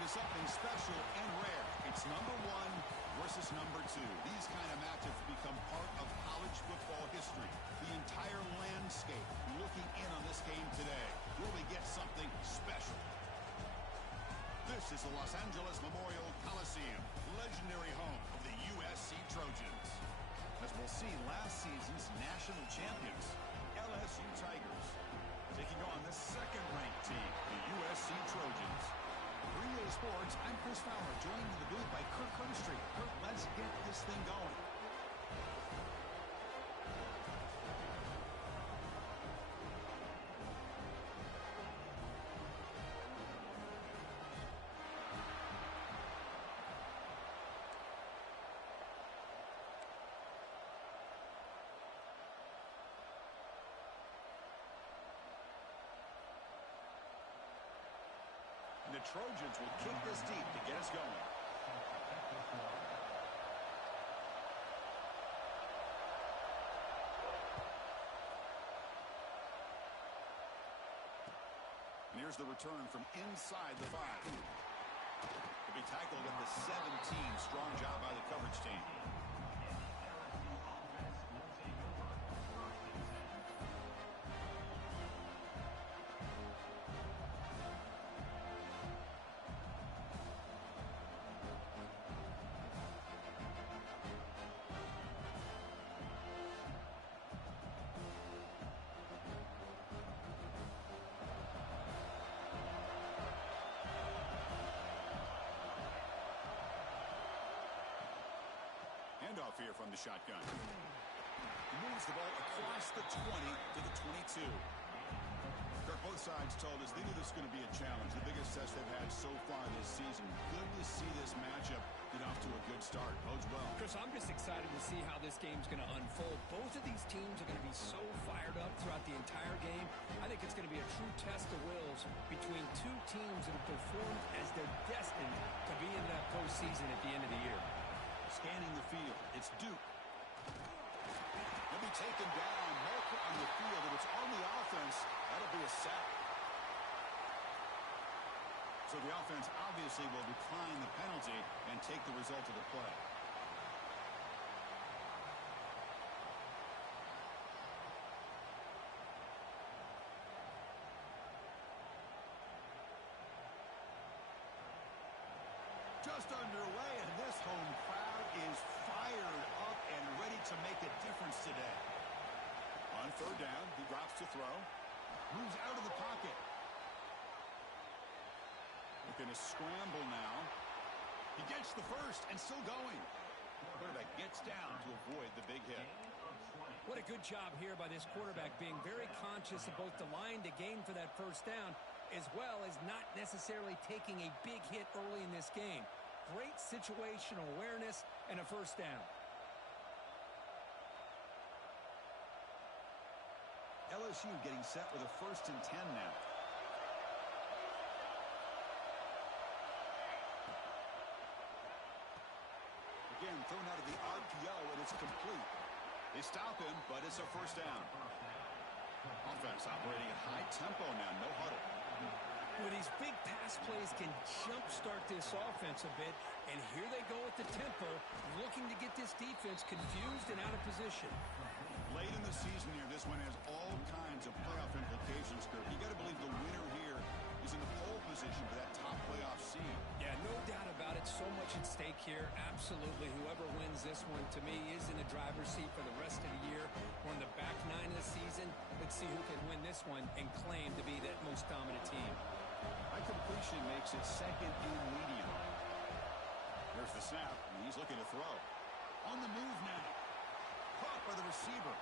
into something special and rare. It's number one versus number two. These kind of matchups become part of college football history. The entire landscape looking in on this game today. Will we get something special? This is the Los Angeles Memorial Coliseum, legendary home of the USC Trojans. As we'll see, last season's national champions, LSU Tigers, taking on the second-ranked team, the USC Trojans. For EA Sports, I'm Chris Fowler, joined in the booth by Kirk Herbstreit. Kirk, let's get this thing going. The Trojans will kick this deep to get us going. And here's the return from inside the 5. To be tackled at the 17. Strong job by the coverage team. Handoff here from the shotgun. Moves the ball across the 20 to the 22. Kirk, both sides told us they knew this was going to be a challenge, the biggest test they've had so far this season. Good to see this matchup get off to a good start. Bodes well. Chris, I'm just excited to see how this game's going to unfold. Both of these teams are going to be so fired up throughout the entire game. I think it's going to be a true test of wills between two teams that have performed as they're destined to be in that postseason at the end of the year. Scanning the field, it's Duke. He'll be taken down. Marker on the field. If it's on the offense, that'll be a sack. So the offense obviously will decline the penalty and take the result of the play. Just underway, and this home crowd is fired up and ready to make a difference today. On third down, he drops to throw. Moves out of the pocket. Looking to scramble now. He gets the first and still going. Quarterback gets down to avoid the big hit. What a good job here by this quarterback, being very conscious of both the line to gain for that first down, as well as not necessarily taking a big hit early in this game. Great situational awareness and a first down. LSU getting set with a 1st and 10 now. Again, thrown out of the RPO, and it's complete. They stop him, but it's a first down. Offense operating at high tempo now, no huddle. Well, these big pass plays can jumpstart this offense a bit, and here they go with the tempo, looking to get this defense confused and out of position. Late in the season here, this one has all kinds of playoff implications, Kirk. You got to believe the winner here is in the pole position for that top playoff seed. Yeah, no doubt about it. So much at stake here. Absolutely. Whoever wins this one, to me, is in the driver's seat for the rest of the year. We're in the back 9 of the season. Let's see who can win this one and claim to be that most dominant team. High completion makes it 2nd and medium. There's the snap, and he's looking to throw. On the move now. Caught by the receiver.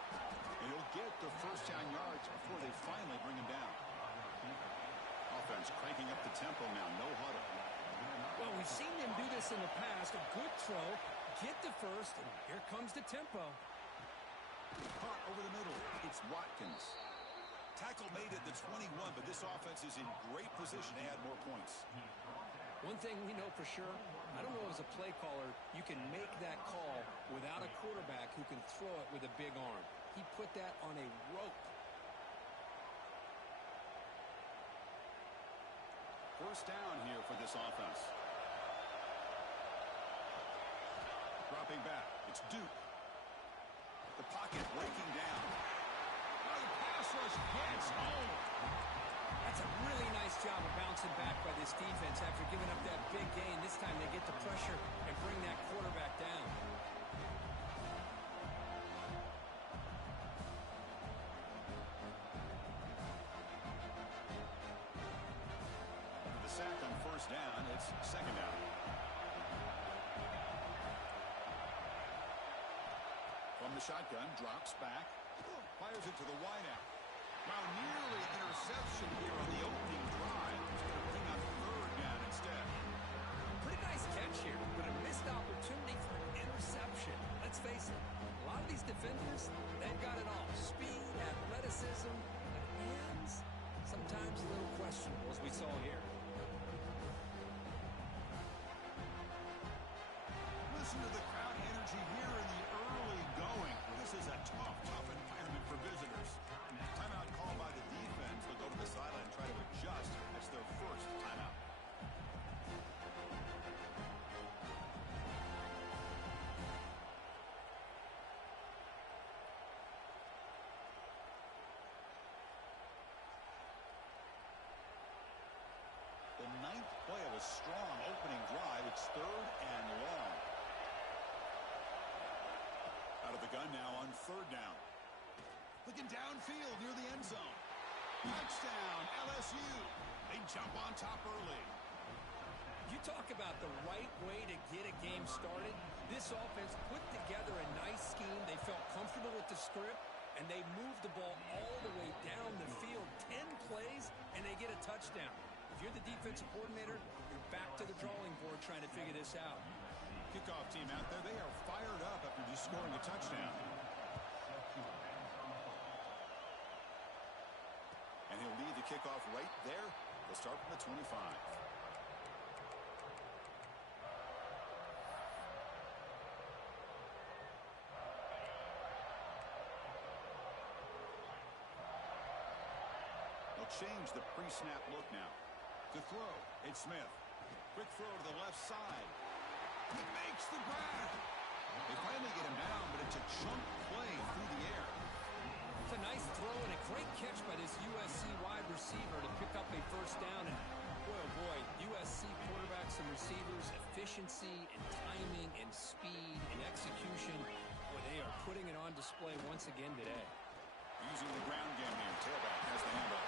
And he'll get the first down yards before they finally bring him down. Offense cranking up the tempo now. No huddle. Well, we've seen them do this in the past. A good throw, get the first, and here comes the tempo. Caught over the middle. It's Watkins. Tackle made at the 21, but this offense is in great position to add more points. One thing we know for sure, I don't know as a play caller, you can make that call without a quarterback who can throw it with a big arm. He put that on a rope. first down here for this offense. Dropping back. It's Duke. The pocket breaking down. Oh, the pass rush gets home. That's a really nice job of bouncing back by this defense after giving up that big gain. This time they get the pressure and bring that quarterback down. The sack on first down. It's second down. From the shotgun, drops back, fires it to the wideout. Wow, nearly an interception here on the opening drive. It's going to bring up third down instead. Pretty nice catch here, but a missed opportunity for an interception. Let's face it, a lot of these defenders, they've got it all. Speed, athleticism, but hands, sometimes a little questionable, as we saw here. Listen to the crowd energy here in the early going. This is a tough environment for visitors. Timeout called by the defense. They'll go to the sideline and try to adjust. That's their first timeout. The ninth play of a strong opening drive. It's third and long. Out of the gun now on third down. Looking downfield near the end zone. Touchdown, LSU. They jump on top early. You talk about the right way to get a game started. This offense put together a nice scheme. They felt comfortable with the script, and they moved the ball all the way down the field. 10 plays, and they get a touchdown. If you're the defensive coordinator, you're back to the drawing board trying to figure this out. Kickoff team out there, they are fired up after just scoring a touchdown. And he'll lead the kickoff right there. They'll start from the 25. They'll change the pre-snap look now. To throw, it's Smith. Quick throw to the left side. He makes the grab. They finally get him down, but it's a chunk play through the air. It's a nice throw and a great catch by this USC wide receiver to pick up a first down. And boy, oh boy, USC quarterbacks and receivers, efficiency and timing and speed and execution. Boy, they are putting it on display once again today. Using the ground game here. Tailback has the handoff.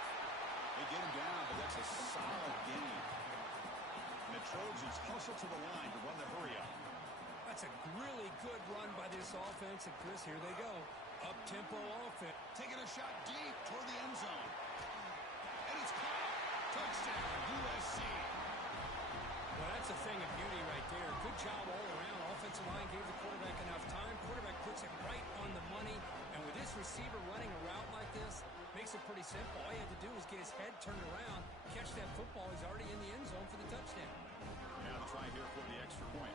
They get him down, but that's a solid gain. And the Trojans hustle to the line to run the hurry-up. That's a really good run by this offense. And, Chris, here they go. Up-tempo offense. Taking a shot deep toward the end zone. And it's caught. Touchdown, USC. Well, that's a thing of beauty right there. Good job all around. Offensive line gave the quarterback enough time. Quarterback puts it right on the money. And with this receiver running a route like this, makes it pretty simple. All you had to do was get his head turned around, catch that football. He's already in the end zone for the touchdown. Now the try here for the extra point.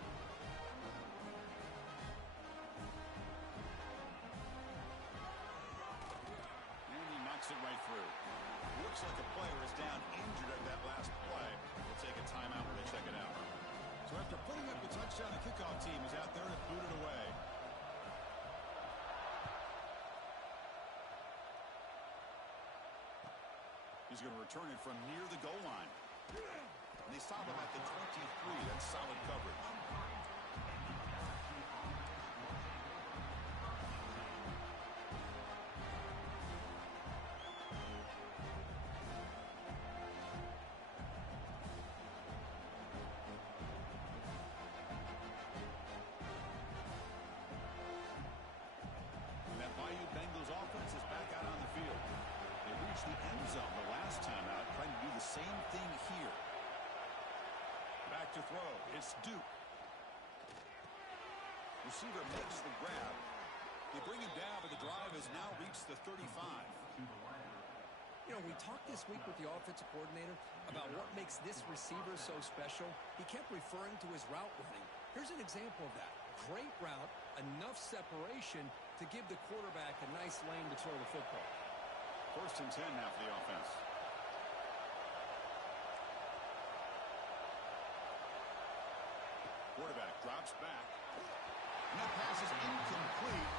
And he knocks it right through. Looks like a player is down injured at that last play. We'll take a timeout when they check it out. So after putting up the touchdown, the kickoff team is out there to boot it away. He's going to return it from near the goal line. And they stop him at the 23. That's solid coverage. And that Bayou Bengals offense is back out on the field. They reached the end zone the last time out, trying to do the same thing here. Back to throw. It's Duke. Receiver makes the grab. They bring him down, but the drive has now reached the 35. You know, we talked this week with the offensive coordinator about what makes this receiver so special. He kept referring to his route running. Here's an example of that. Great route, enough separation to give the quarterback a nice lane to throw the football. First and 10 now for the offense. drops back. And that pass is incomplete.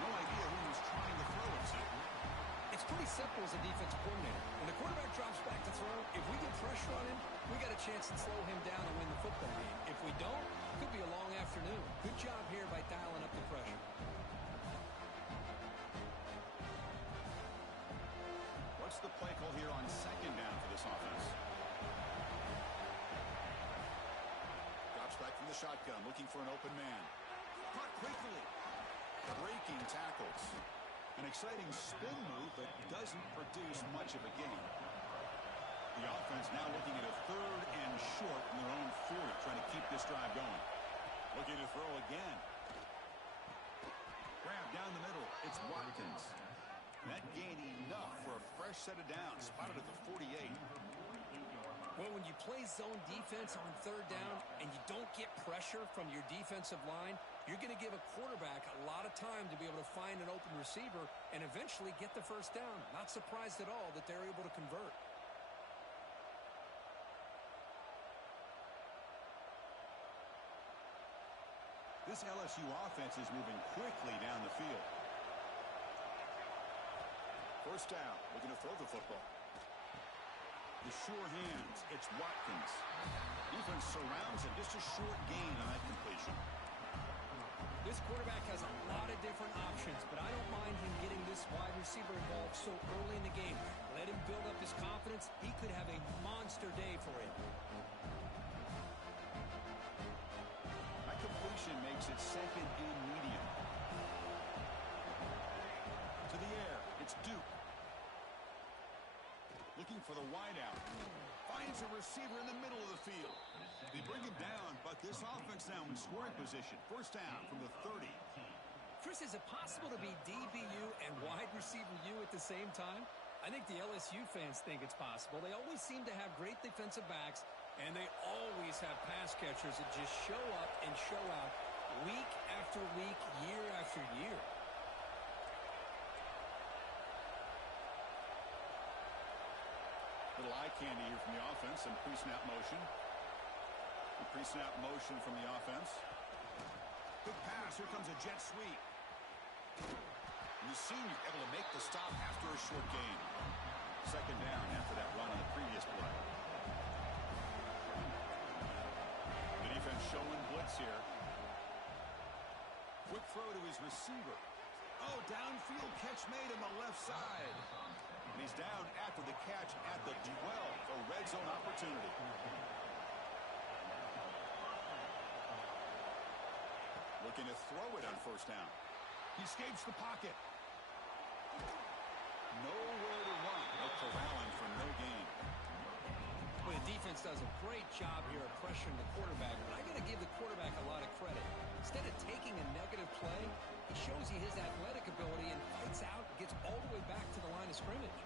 No idea who was trying to throw it to. It's pretty simple as a defensive coordinator. When the quarterback drops back to throw, if we get pressure on him, we got a chance to slow him down and win the football game. If we don't, it could be a long afternoon. Good job here by dialing up the pressure. What's the play call here on second down for this offense? Drops back from the shotgun, looking for an open man. Caught quickly. Breaking tackles. An exciting spin move, but doesn't produce much of a gain. The offense now looking at a 3rd and short in their own 40, trying to keep this drive going. Looking to throw again. Grab down the middle. It's Watkins. That gained enough for a fresh set of downs. Spotted at the 48. Well, when you play zone defense on 3rd down and you don't get pressure from your defensive line, you're going to give a quarterback a lot of time to be able to find an open receiver and eventually get the first down. Not surprised at all that they're able to convert. This LSU offense is moving quickly down the field. First down, looking to throw the football. The sure hands, it's Watkins. Defense surrounds him, just a short gain on that completion. This quarterback has a lot of different options, but I don't mind him getting this wide receiver involved so early in the game. Let him build up his confidence. He could have a monster day for him. That completion makes it 2nd and medium. To the air, it's Duke. Looking for the wideout. Finds a receiver in the middle of the field. They bring him down, but this offense now in scoring position. First down from the 30. Chris, is it possible to be DBU and wide receiver U at the same time? I think the LSU fans think it's possible. They always seem to have great defensive backs, and they always have pass catchers that just show up and show out week after week, year after year. Little eye candy here from the offense and pre-snap motion. The pre-snap motion from the offense. Good pass. Here comes a jet sweep. And the senior able to make the stop after a short gain. Second down after that run on the previous play. The defense showing blitz here. Quick throw to his receiver. Oh, downfield catch made on the left side. And he's down after the catch at the 12. A red zone opportunity. Looking to throw it on first down. He escapes the pocket. Nowhere to run. No corralling for no gain. Well, the defense does a great job here of pressuring the quarterback, but I got to give the quarterback a lot of credit. Instead of taking a negative play, he shows you his athletic ability and fights out, gets all the way back to the line of scrimmage.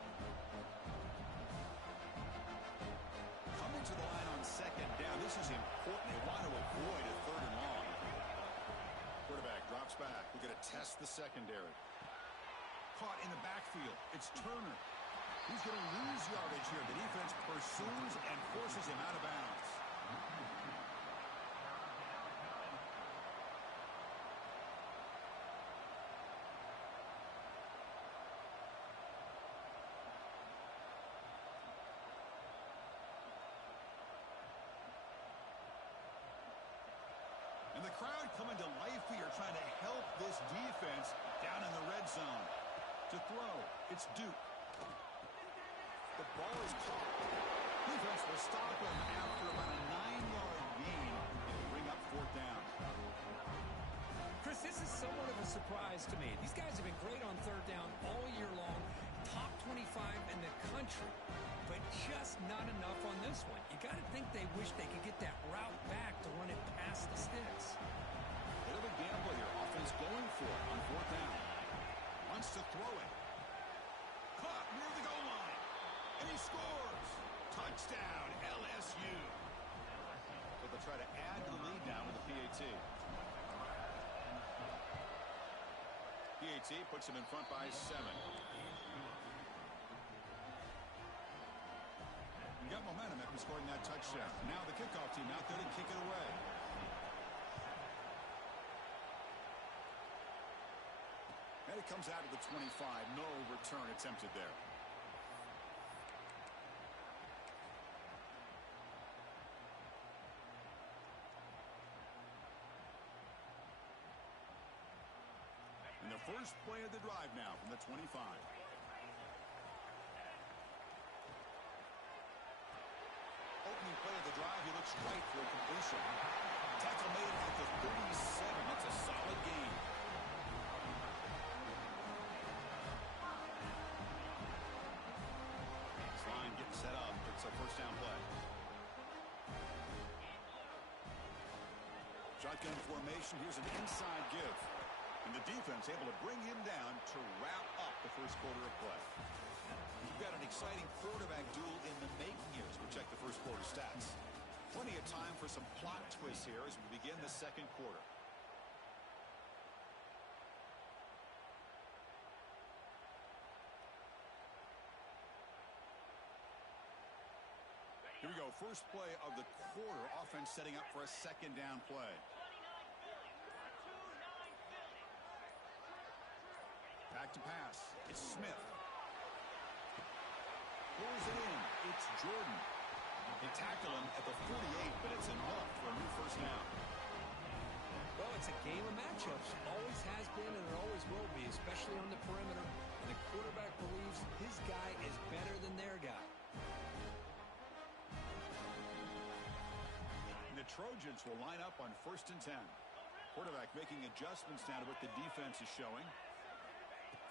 Coming to the line on second down. This is important. They want to avoid a 3rd and long. Quarterback drops back. We're going to test the secondary. Caught in the backfield. It's Turner. He's going to lose yardage here. The defense pursues and forces him out of bounds. And the crowd coming to life here, trying to help this defense down in the red zone. To throw, it's Duke. The ball is caught. Defense will stop him after about a 9-yard gain and bring up 4th down. Chris, this is somewhat of a surprise to me. These guys have been great on 3rd down all year long. Top 25 in the country, but just not enough on this one. You got to think they wish they could get that route back to run it past the sticks. Bit of a gamble here. Offense going for it on 4th down. Wants to throw it. Caught near the goal line. And he scores. Touchdown, LSU. So they'll try to add to the lead now with the PAT. PAT puts him in front by 7. You got momentum after scoring that touchdown. Now the kickoff team out there to kick it away. And it comes out to the 25. No return attempted there. And the first play of the drive now from the 25. Opening play of the drive, he looks right for a completion. Tackle made at the 37. It's a solid gain. This line getting set up. It's a first down play. Shotgun formation. Here's an inside give. And the defense able to bring him down to wrap up the first quarter of play. You've got an exciting quarterback duel in the making here as we check the first quarter stats. Plenty of time for some plot twists here as we begin the second quarter. Here we go. First play of the quarter. Offense setting up for a second down play. Back to pass. It's Smith. Pulls it in. It's Jordan. They tackle him at the 48, but it's enough for a new first down. Well, it's a game of matchups. Always has been and it always will be, especially on the perimeter. And the quarterback believes his guy is better than their guy. And the Trojans will line up on 1st and 10. Quarterback making adjustments now to what the defense is showing.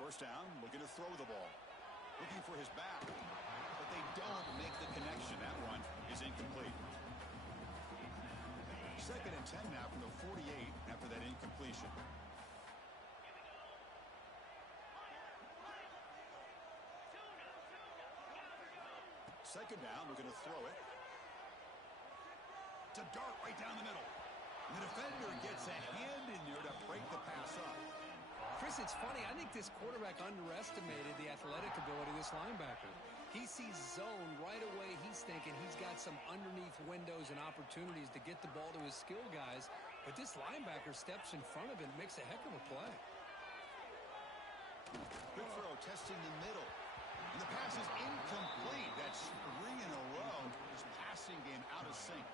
First down, looking to throw the ball. Looking for his back. But they don't make the connection. That one is incomplete. 2nd and 10 now from the 48 after that incompletion. Second down, looking to throw it. It's a dart right down the middle. And the defender gets a hand in there to break the pass up. Chris, it's funny. I think this quarterback underestimated the athletic ability of this linebacker. He sees zone right away. He's thinking he's got some underneath windows and opportunities to get the ball to his skill guys. But this linebacker steps in front of him, makes a heck of a play. Good throw, testing the middle. And the pass is incomplete. That's 3 in a row. His passing game out of sync.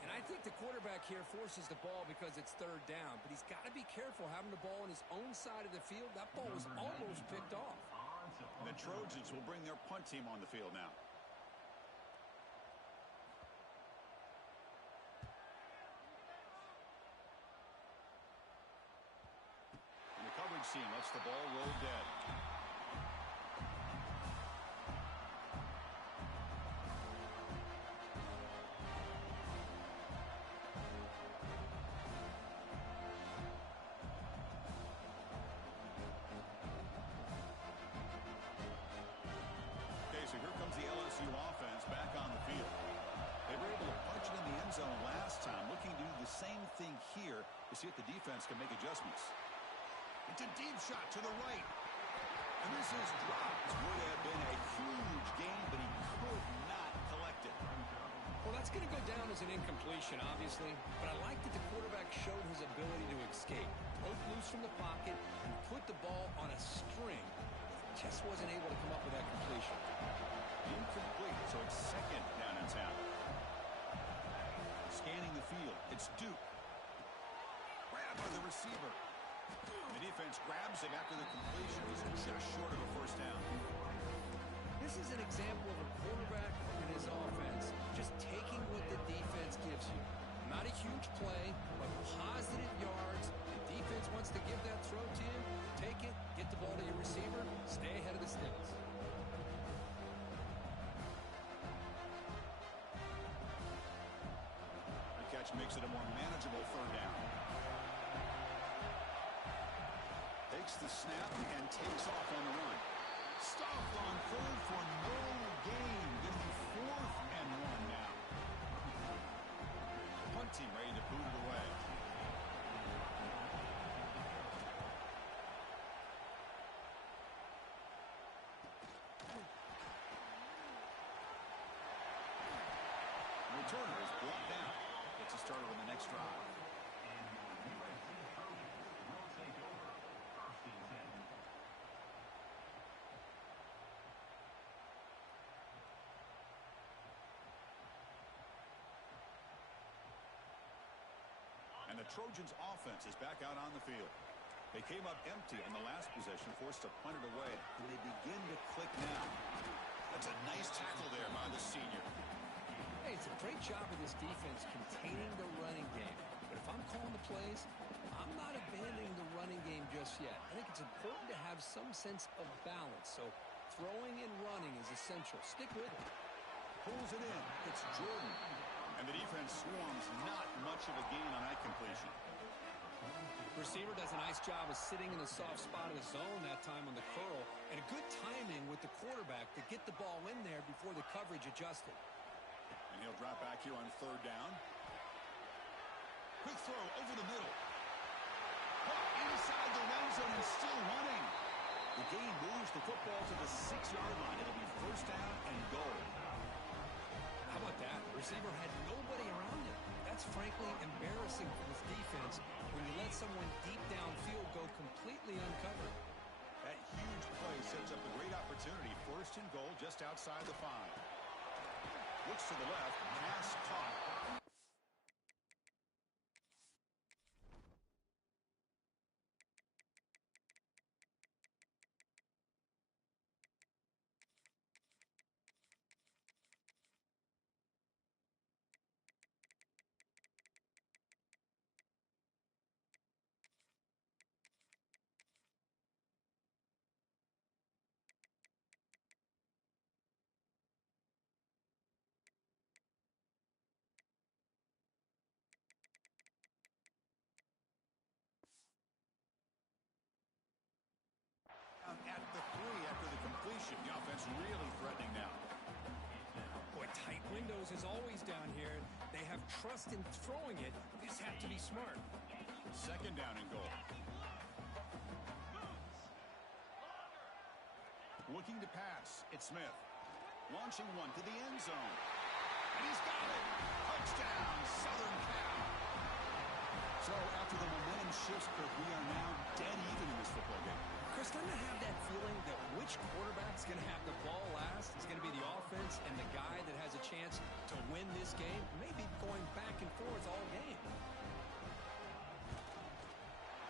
And I think the quarterback here forces the ball because it's 3rd down. But he's got to be careful having the ball on his own side of the field. That ball was almost picked off. And the Trojans will bring their punt team on the field now. And the coverage team lets the ball roll dead. So here comes the LSU offense back on the field. They were able to punch it in the end zone last time, looking to do the same thing here to see if the defense can make adjustments. It's a deep shot to the right. And this is dropped. Would have been a huge gain, but he could not collect it. Well, that's going to go down as an incompletion, obviously. But I like that the quarterback showed his ability to escape. Broke loose from the pocket and put the ball on a string. Just wasn't able to come up with that completion. Incomplete, so it's 2nd down and 10. Scanning the field, it's Duke. Grabbed by the receiver. The defense grabs him after the completion. He's just short of a first down. This is an example of a quarterback and his offense just taking what the defense gives you. Not a huge play, but positive yards. The defense wants to give that throw to you. Take it, get the ball to your receiver, stay ahead of the sticks. The catch makes it a more manageable 3rd down. Takes the snap and takes off on the run. Stopped on 3rd for no gain. Going to be 4th and 1 now. Punt team ready to boot it away. Returner is brought down. Gets a started on the next drive. A Trojans offense is back out on the field. They came up empty on the last possession, forced to punt it away, and they begin to click now. That's a nice tackle there by the senior. Hey, it's a great job of this defense containing the running game. But if I'm calling the plays, I'm not abandoning the running game just yet. I think it's important to have some sense of balance. So throwing and running is essential. Stick with it. Pulls it in. It's Jordan. And the defense swarms. Not much of a gain on that completion. Receiver does a nice job of sitting in the soft spot of the zone that time on the curl, and a good timing with the quarterback to get the ball in there before the coverage adjusted. And he'll drop back here on third down. Quick throw over the middle. Caught inside the red zone and still running. The gain moves the football to the 6-yard line. It'll be first down and goal. How about that? The receiver had nobody around him. That's frankly embarrassing for this defense when you let someone deep downfield go completely uncovered. That huge play sets up a great opportunity. First and goal just outside the 5. Looks to the left. Pass caught. At the 3 after the completion. The offense really threatening now. Boy, tight windows is always down here. They have trust in throwing it. They just have to be smart. Second down and goal. Looking to pass. It's Smith. Launching one to the end zone. And he's got it. Touchdown, Southern Cal. So after the momentum shifts, Kirk, we are now dead even in this football game. Chris, doesn't I have that feeling that which quarterback's going to have the ball last is going to be the offense, and the guy that has a chance to win this game may be going back and forth all game.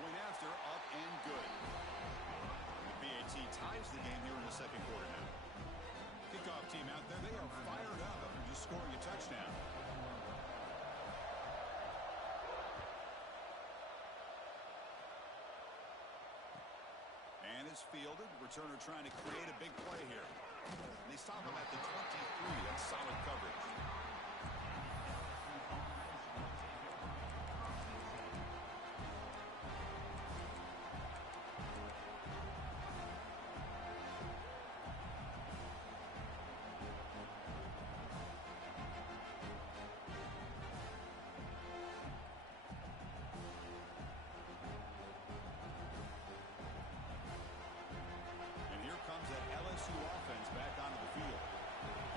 Point after, up and good. The BAT ties the game here in the second quarter now. Kickoff team out there, they are fired up after just scoring a touchdown. And is fielded. Returner trying to create a big play here. And they stop him at the 23. That's solid coverage. Comes that LSU offense back onto the field.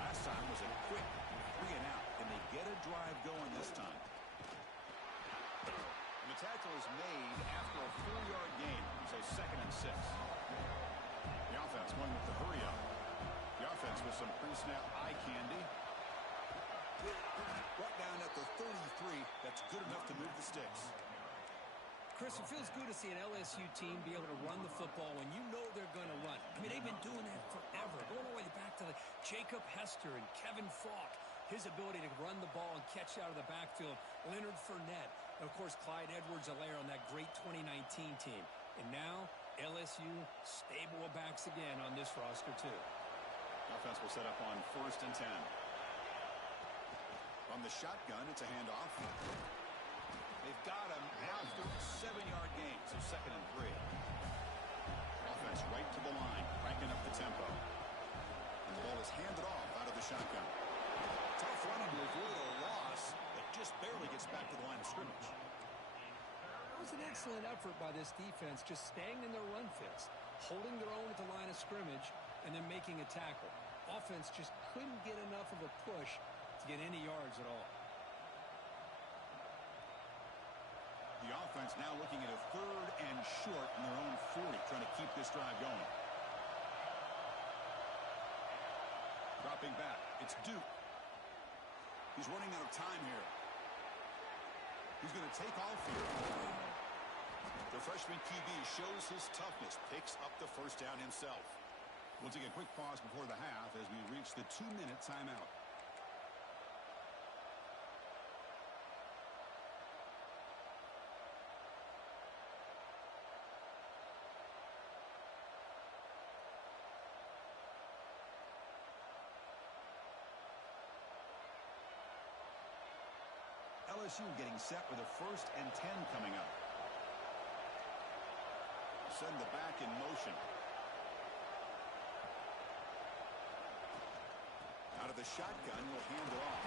Last time was a quick 3 and out, and they get a drive going this time. And the tackle is made after a 4-yard gain, so second and 6. The offense going with the hurry up. The offense with some pre-snap eye candy. Brought down at the 33. That's good enough to move the sticks. Chris, it feels good to see an LSU team be able to run the football when you know they're going to run. I mean, they've been doing that forever, going all the way back to Jacob Hester and Kevin Falk. His ability to run the ball and catch out of the backfield. Leonard Fournette. And, of course, Clyde Edwards-Helaire on that great 2019 team. And now, LSU stable of backs again on this roster, too. Offense will set up on 1st and 10. On the shotgun, it's a handoff. They've got him after a 7-yard gain, so second and 3. Offense right to the line, cranking up the tempo. And the ball is handed off out of the shotgun. Tough running to avoid a loss that just barely gets back to the line of scrimmage. It was an excellent effort by this defense, just staying in their run fits, holding their own at the line of scrimmage, and then making a tackle. Offense just couldn't get enough of a push to get any yards at all. The offense now looking at a 3rd and short in their own 40, trying to keep this drive going. Dropping back, it's Duke. He's running out of time here. He's going to take off here. The freshman QB shows his toughness, picks up the first down himself. We'll take a quick pause before the half as we reach the 2-minute timeout. LSU getting set with a 1st and 10 coming up. Send the back in motion. Out of the shotgun, will hand it off.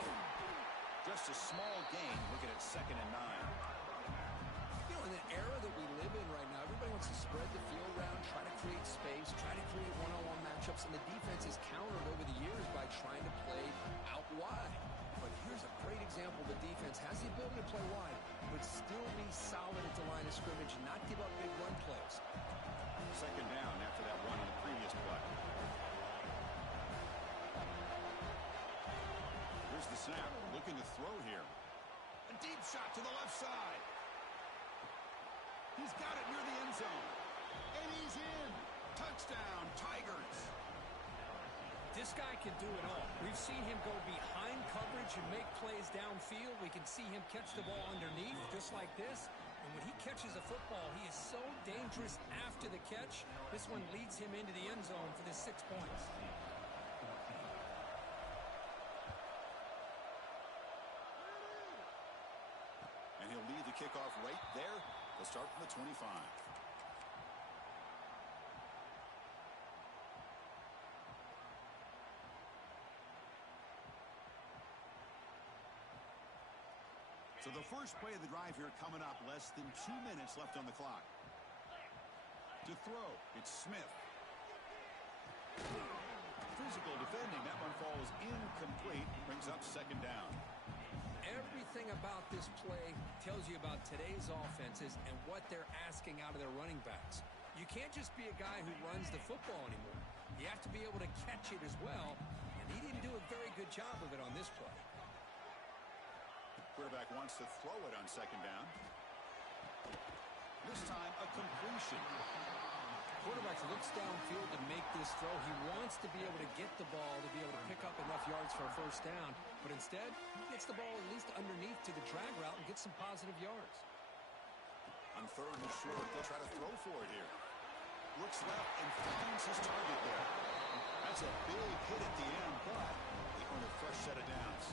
Just a small gain, looking at 2nd and 9. You know, in the era that we live in right now, everybody wants to spread the field around, try to create space, try to create one-on-one matchups, and the defense has countered over the years by trying to play out wide. But here's a great example. The defense has the ability to play wide, but still be solid at the line of scrimmage and not give up big run plays. 2nd down after that run on the previous play. Here's the snap. Looking to throw here. A deep shot to the left side. He's got it near the end zone. And he's in. Touchdown, Tigers. This guy can do it all. We've seen him go behind coverage and make plays downfield. We can see him catch the ball underneath just like this. And when he catches a football, he is so dangerous after the catch. This one leads him into the end zone for the 6 points. And he'll lead the kickoff right there. They'll start from the 25. So the first play of the drive here coming up. Less than 2 minutes left on the clock. To throw, it's Smith. Physical defending. That one falls incomplete. Brings up 2nd down. Everything about this play tells you about today's offenses and what they're asking out of their running backs. You can't just be a guy who runs the football anymore. You have to be able to catch it as well, and he didn't do a very good job of it on this play. Quarterback wants to throw it on 2nd down. This time, a completion. Quarterback looks downfield to make this throw. He wants to be able to get the ball to be able to pick up enough yards for a 1st down, but instead, he gets the ball at least underneath to the drag route and gets some positive yards. On 3rd and short, they'll try to throw for it here. Looks left and finds his target there. That's a big hit at the end, but they earn a fresh set of downs.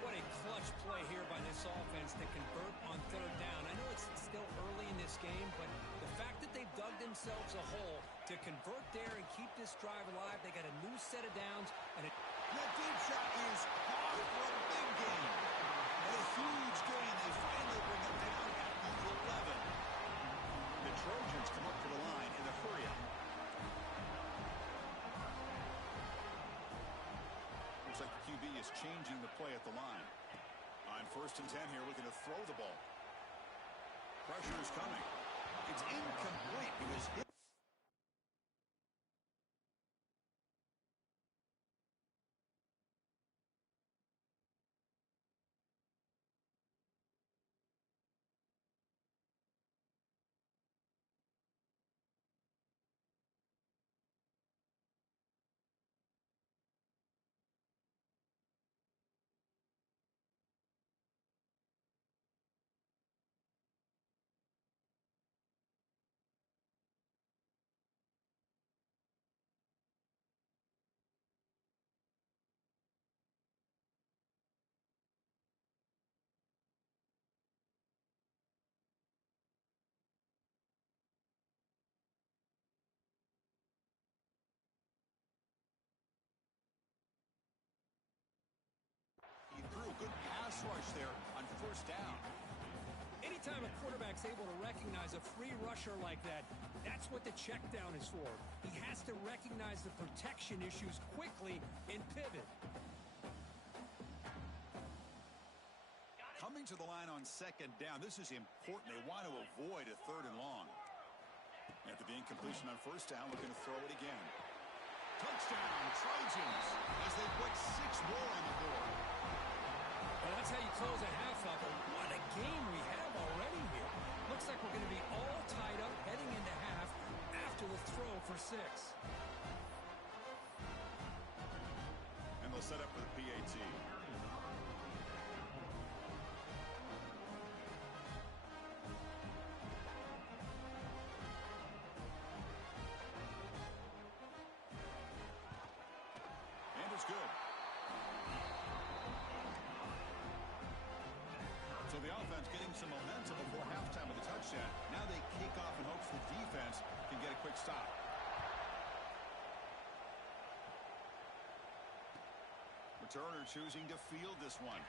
What a clutch play here by this offense to convert on 3rd down. I know it's still early in this game, but the fact that they've dug themselves a hole to convert there and keep this drive alive, they got a new set of downs. And that deep shot is off for a big gain. And a huge gain. They finally bring it down at the 11. The Trojans come up to the line in a hurry-up. Looks like the QB is changing the play at the line. On 1st and 10 here, looking to throw the ball. Pressure is coming. It's incomplete. It was hit. Good pass rush there on 1st down. Anytime a quarterback's able to recognize a free rusher like that, that's what the check down is for. He has to recognize the protection issues quickly and pivot. Coming to the line on 2nd down. This is important. They want to avoid a 3rd and long. After the incompletion on 1st down, looking to throw it again. Touchdown, Trojans, as they put 6 more on the board. Well, that's how you close a half up. What a 6. And they'll set up for the PAT. And it's good. So the offense getting some momentum before halftime with a touchdown. Now they kick off in hopes the defense can get a quick stop. Returner choosing to field this one.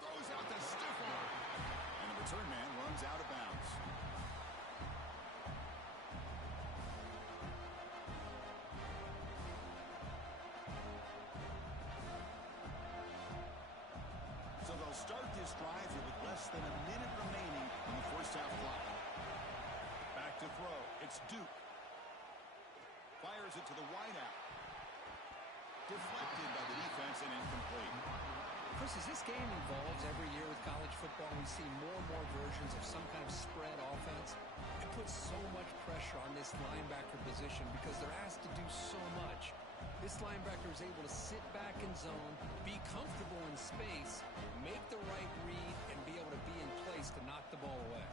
Throws out the stiff arm. And the return man runs out of bounds. So they'll start this drive here with less than a minute remaining on the first half clock. Back to throw. It's Duke. Fires it to the wideout. Deflected by the defense and incomplete. Chris, as this game evolves every year with college football, we see more and more versions of some kind of spread offense. It puts so much pressure on this linebacker position because they're asked to do so much. This linebacker is able to sit back in zone, be comfortable in space, make the right read, and be able to be in place to knock the ball away.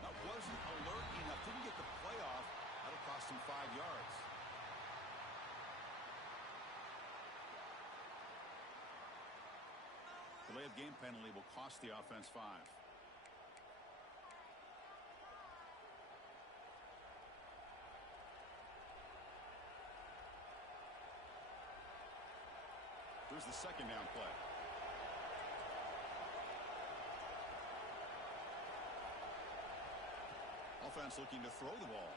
That wasn't alert enough. Didn't get the playoff. That'll cost him 5 yards. Delay of game penalty will cost the offense 5. Here's the second down play. Offense looking to throw the ball.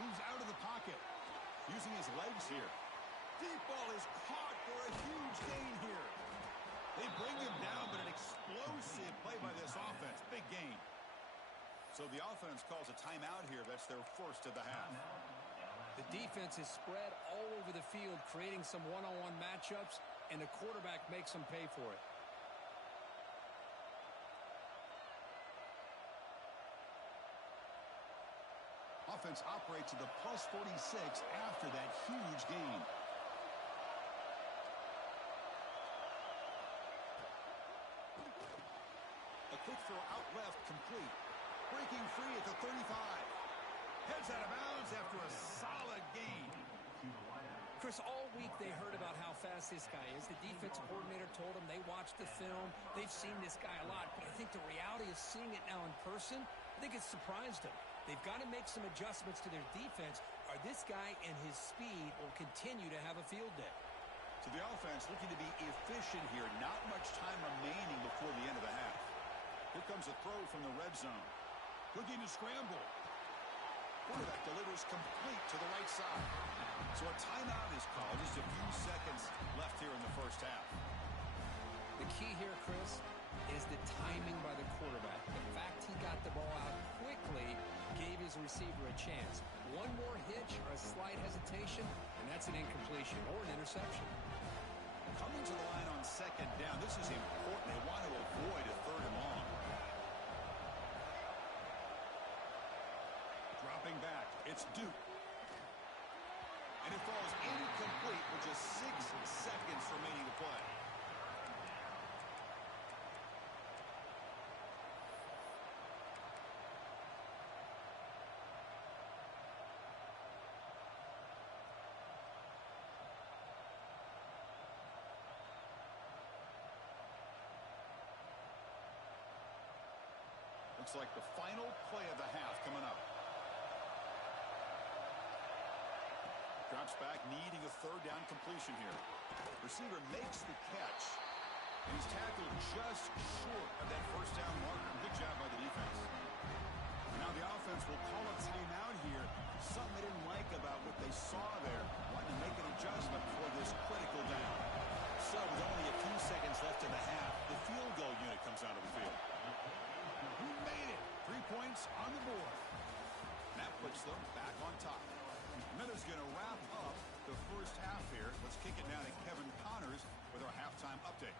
Moves out of the pocket. Using his legs here. Deep ball is caught for a huge gain here. They bring him down, but an explosive play by this offense. Big gain. So the offense calls a timeout here. That's their first of the half. The defense is spread all over the field, creating some one-on-one matchups, and the quarterback makes them pay for it. Offense operates to the plus 46 after that huge gain. A quick throw out left, complete. Breaking free at the 35. Heads out of bounds after a solid gain. Chris, all week they heard about how fast this guy is. The defensive coordinator told them they watched the film. They've seen this guy a lot. But I think the reality of seeing it now in person, I think it's surprised them. They've got to make some adjustments to their defense, or this guy and his speed will continue to have a field day. So the offense looking to be efficient here. Not much time remaining before the end of the half. Here comes a throw from the red zone. Looking to scramble. Quarterback delivers complete to the right side. So a timeout is called. Just a few seconds left here in the first half. The key here, Chris, is the timing by the quarterback. The fact he got the ball out quickly gave his receiver a chance. One more hitch or a slight hesitation, and that's an incompletion or an interception. Coming to the line on second down. This is important. They want to avoid a third and long. Dropping back. It's Duke. And it falls incomplete with just 6 seconds remaining to play. Looks like the final play of the half coming up. Drops back, needing a third down completion here. Receiver makes the catch. And he's tackled just short of that first down marker. Good job by the defense. Now the offense will call a timeout here. Something they didn't like about what they saw there. Wanting to make an adjustment for this critical down. So with only a few seconds left in the half, the field goal unit comes out of the field. Who made it? puts them back on top. And that is going to wrap up the first half here. Let's kick it now to Kevin Connors with our halftime update.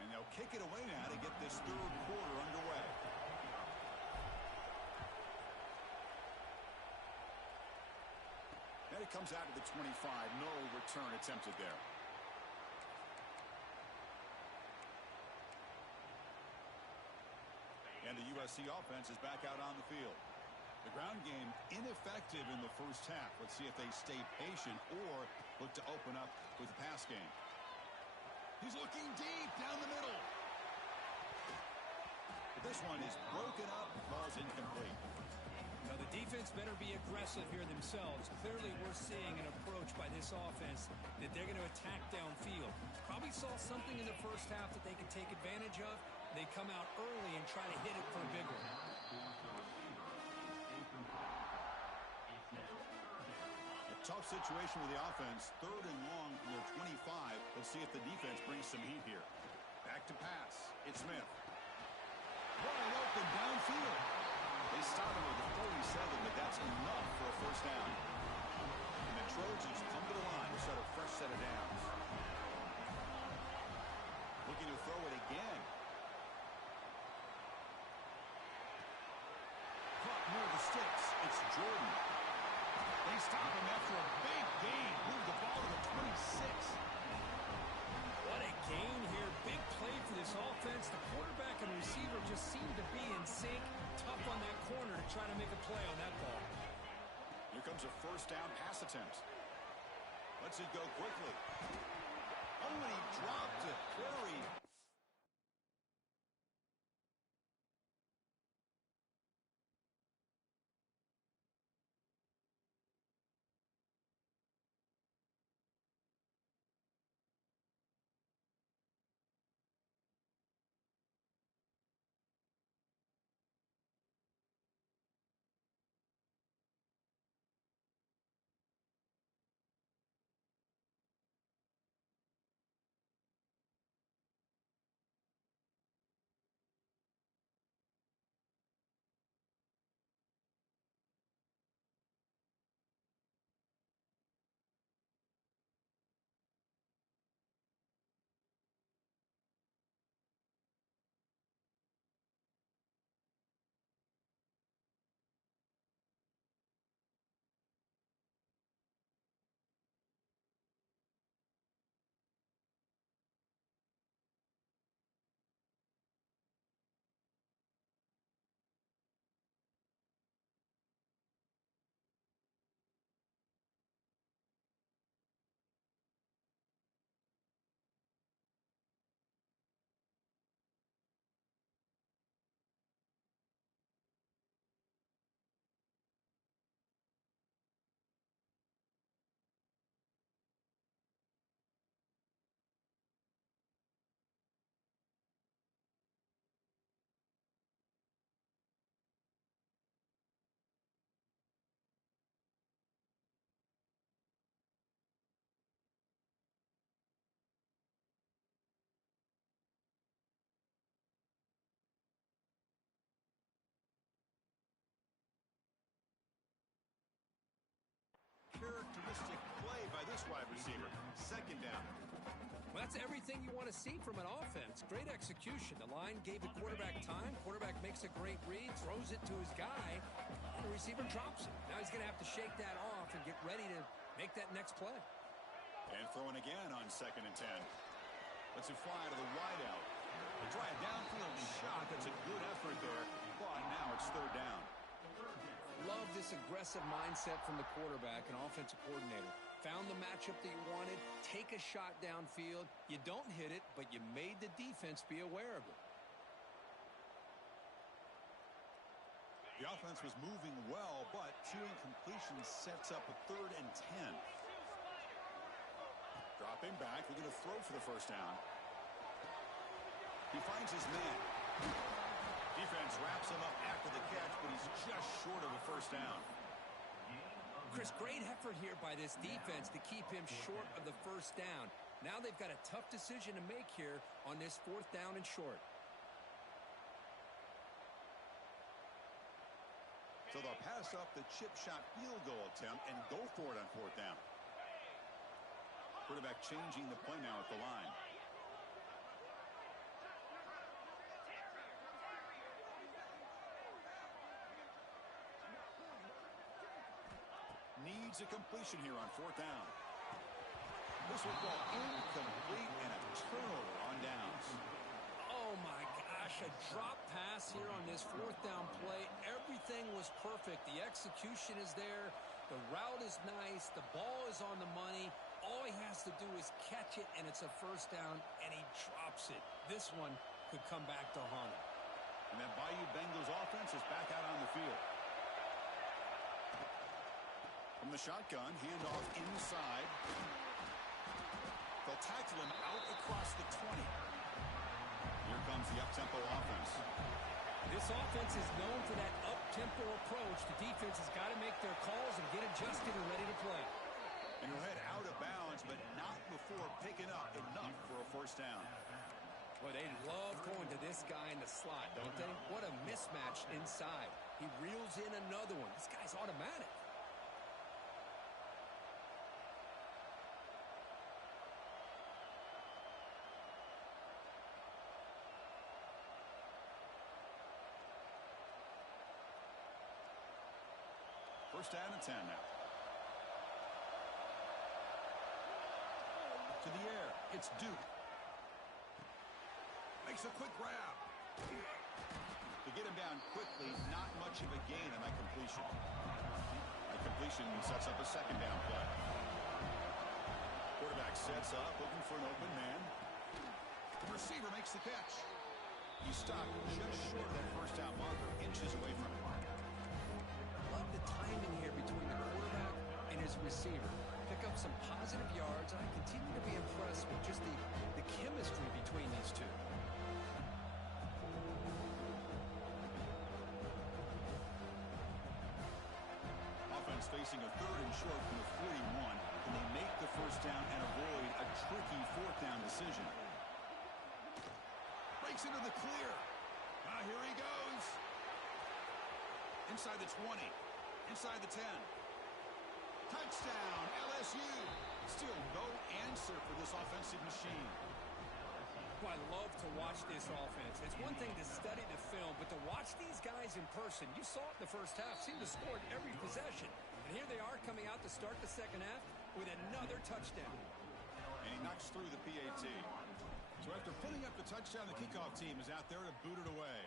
And they'll kick it away now to get this third quarter underway. And it comes out to the 25. No return attempted there. And the USC offense is back out on the field. The ground game ineffective in the first half. Let's see if they stay patient or look to open up with the pass game. He's looking deep down the middle. But this one is broken up. Ball's incomplete. Now the defense better be aggressive here themselves. Clearly we're seeing an approach by this offense that they're going to attack downfield. Probably saw something in the first half that they could take advantage of. They come out early and try to hit it for a big one. A tough situation with the offense. 3rd and long from their 25. Let's see if the defense brings some heat here. Back to pass. It's Smith. Wide open downfield. They stop him with the 47, but that's enough for a first down. And the Trojans come to the line to start a fresh set of downs. Looking to throw it again. Caught near the sticks. It's Jordan. They stop him after a big gain. Move the ball to the 26. What a gain here. Big play for this offense. The quarterback and receiver just seem to be in sync. Tough on that corner to try to make a play on that ball. Here comes a first down pass attempt. Lets it go quickly. Oh, and he dropped it. Curry. Characteristic play by this wide receiver. 2nd down. Well, that's everything you want to see from an offense. Great execution. The line gave the quarterback time. Quarterback makes a great read, throws it to his guy, and the receiver drops it. Now he's going to have to shake that off and get ready to make that next play. And throwing again on 2nd and 10. Lets it fly to the wideout. They try a downfield shot. That's a good effort there. But now it's 3rd down. Love this aggressive mindset from the quarterback and offensive coordinator. Found the matchup that you wanted. Take a shot downfield. You don't hit it, but you made the defense be aware of it. The offense was moving well, but 2 incompletions sets up a 3rd and 10. Dropping back. We're going to throw for the first down. He finds his man. Defense wraps him up after the catch, but he's just short of a first down. Chris, great effort here by this defense to keep him short of the first down. Now they've got a tough decision to make here on this 4th down and short. So they'll pass up the chip shot field goal attempt and go for it on fourth down. Quarterback changing the play now at the line. Needs a completion here on fourth down. This will fall incomplete and a turnover on downs. Oh my gosh, a drop pass here on this fourth down play. Everything was perfect. The execution is there. The route is nice. The ball is on the money. All he has to do is catch it, and it's a first down, and he drops it. This one could come back to haunt him. And that Bayou Bengals offense is back out on the field. From the shotgun, handoff inside. They'll tackle him out across the 20. Here comes the up-tempo offense. This offense is known for that up-tempo approach. The defense has got to make their calls and get adjusted and ready to play. And he'll head out of bounds, but not before picking up enough for a first down. Well, they love going to this guy in the slot, don't they? What a mismatch inside. He reels in another one. This guy's automatic. First down and 10 now. To the air. It's Duke. Makes a quick grab. To get him down quickly, not much of a gain on that completion. The completion sets up a second down play. Quarterback sets up, looking for an open man. The receiver makes the catch. He stopped just short of that first down marker, inches away from him. Love the timing here between the quarterback and his receiver. Pick up some positive yards. I continue to be impressed with just the chemistry between these two. Offense facing a third and short from the 41. Can they make the first down and avoid a tricky fourth down decision? Breaks into the clear. Here he goes. Inside the 20. Inside the 10. Touchdown, LSU. Still no answer for this offensive machine. Well, I love to watch this offense. It's one thing to study the film, but to watch these guys in person, you saw it in the first half, seemed to score at every possession. And here they are coming out to start the second half with another touchdown. And he knocks through the PAT. So after putting up the touchdown, the kickoff team is out there to boot it away.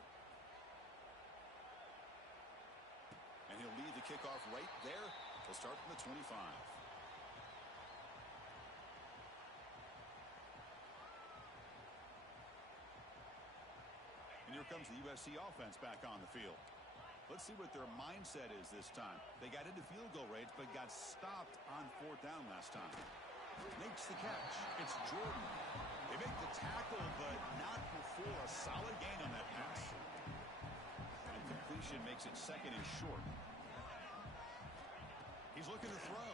And he'll lead the kickoff right there. He'll start from the 25. And here comes the USC offense back on the field. Let's see what their mindset is this time. They got into field goal range, but got stopped on fourth down last time. Makes the catch. It's Jordan. They make the tackle, but not before a solid gain on that pass. And completion makes it second and short. He's looking to throw.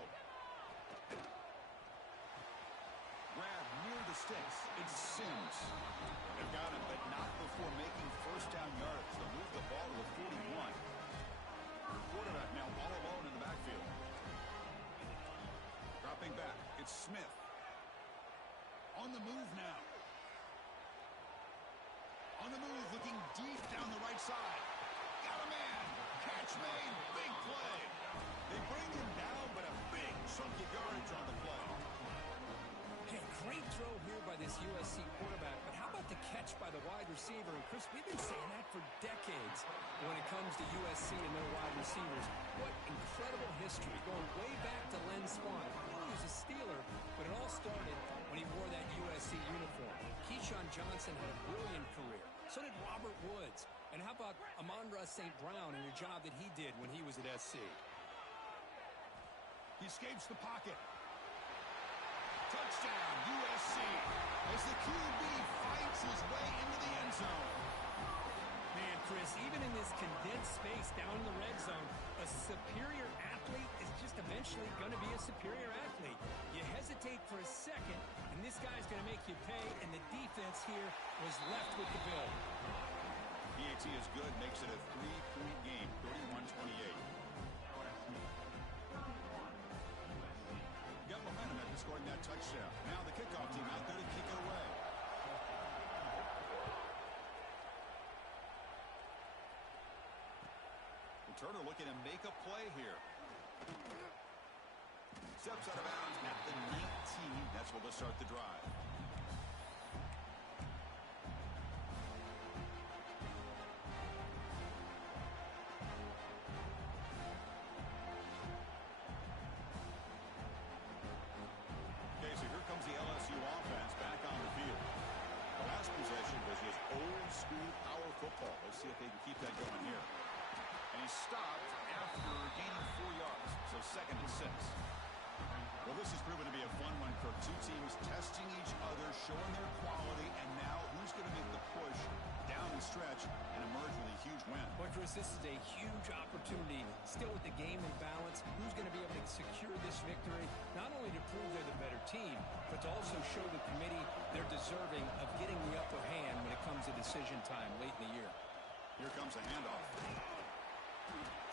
Grab near the sticks. It's Sims. They've got him, but not before making first down yards. They'll move the ball to the 41. Quarterback now all alone in the backfield. Dropping back. It's Smith. On the move now. On the move, looking deep down the right side. Got a man. Catch made. Big play. They bring him down, but a big chunk of yardage on the play. Hey, great throw here by this USC quarterback, but how about the catch by the wide receiver? And Chris, we've been saying that for decades when it comes to USC and their wide receivers. What incredible history, going way back to Len Swan. He was a Steeler, but it all started when he wore that USC uniform. Keyshawn Johnson had a brilliant career. So did Robert Woods. And how about Amon-Ra St. Brown and the job that he did when he was at SC? He escapes the pocket. Touchdown, USC, as the QB fights his way into the end zone. Man, Chris, even in this condensed space down in the red zone, a superior athlete is just eventually going to be a superior athlete. You hesitate for a second, and this guy's going to make you pay, and the defense here was left with the bill. PAT is good, makes it a 3-point game, 31-28. Got momentum after scoring that touchdown. Now the kickoff team out there to kick it away. Turner looking to make a play here. Steps out of bounds at the 19. That's where they'll start the drive. Okay, so here comes the LSU offense back on the field. The last possession was just old school power football. Let's see if they can keep that going here. And he stopped after gaining 4 yards, so 2nd and 6. Well, this has proven to be a fun one for two teams testing each other, showing their quality, and now who's going to make the push down the stretch and emerge with a huge win. Boy, Chris, this is a huge opportunity. Still with the game in balance, who's going to be able to secure this victory, not only to prove they're the better team, but to also show the committee they're deserving of getting the upper hand when it comes to decision time late in the year. Here comes a handoff.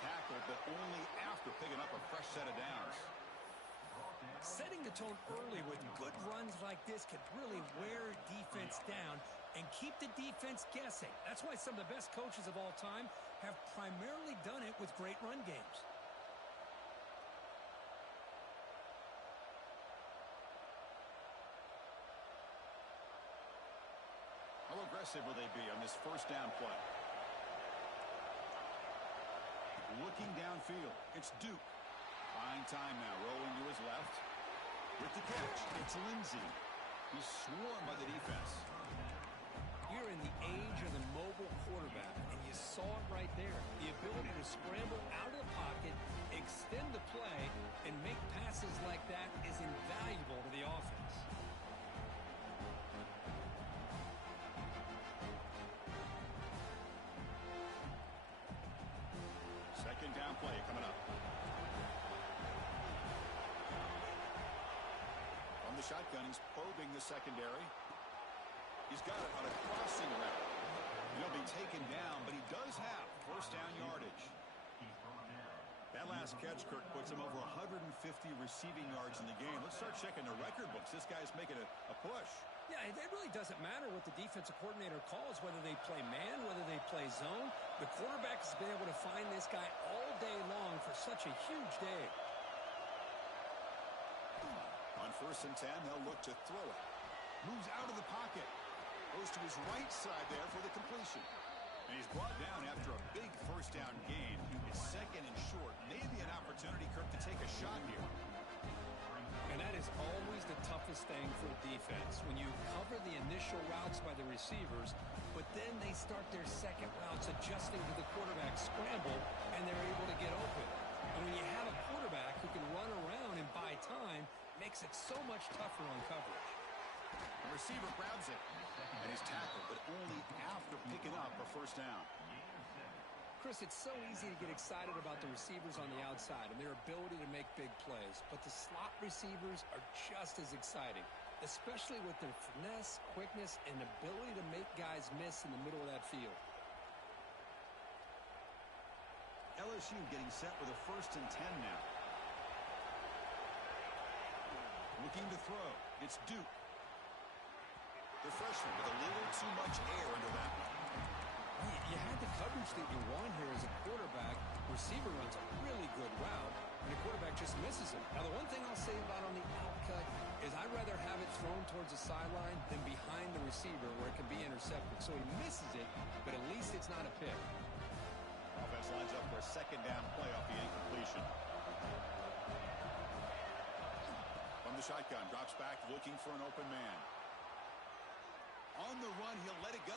Tackle, but only after picking up a fresh set of downs. Setting the tone early with good runs like this can really wear defense down and keep the defense guessing. That's why some of the best coaches of all time have primarily done it with great run games. How aggressive will they be on this first down play? Looking downfield, it's Duke. Buying time now, rolling to his left. With the catch, it's Lindsey. He's swarmed by the defense. You're in the age of the mobile quarterback, and you saw it right there. The ability to scramble out of the pocket, extend the play, and make passes like that is invaluable to the offense. Second down play coming up. On the shotgun, he's probing the secondary. He's got it on a crossing route. He'll be taken down, but he does have first down yardage. That last catch, Kirk, puts him over 150 receiving yards in the game. Let's start checking the record books. This guy's making a push. Yeah, it really doesn't matter what the defensive coordinator calls, whether they play man, whether they play zone. The quarterback has been able to find this guy all day long for such a huge day. On 1st and 10, they'll look to throw it. Moves out of the pocket. Goes to his right side there for the completion. And he's brought down after a big first down gain. It's 2nd and short. Maybe an opportunity, Kirk, to take a shot here. And that is always the toughest thing for a defense, when you cover the initial routes by the receivers, but then they start their second routes adjusting to the quarterback scramble, and they're able to get open. And when you have a quarterback who can run around and buy time, it makes it so much tougher on coverage. The receiver grabs it, and he's tackled, but only after picking up a first down. Chris, it's so easy to get excited about the receivers on the outside and their ability to make big plays, but the slot receivers are just as exciting, especially with their finesse, quickness, and ability to make guys miss in the middle of that field. LSU getting set with a 1st and 10 now. Looking to throw. It's Duke. The freshman with a little too much air under that one. You had the coverage that you want here as a quarterback. Receiver runs a really good route, and the quarterback just misses him. Now, the one thing I'll say about on the outcut is I'd rather have it thrown towards the sideline than behind the receiver where it can be intercepted. So he misses it, but at least it's not a pick. Offense lines up for a 2nd down play off the incompletion. From the shotgun, drops back, looking for an open man. On the run, he'll let it go.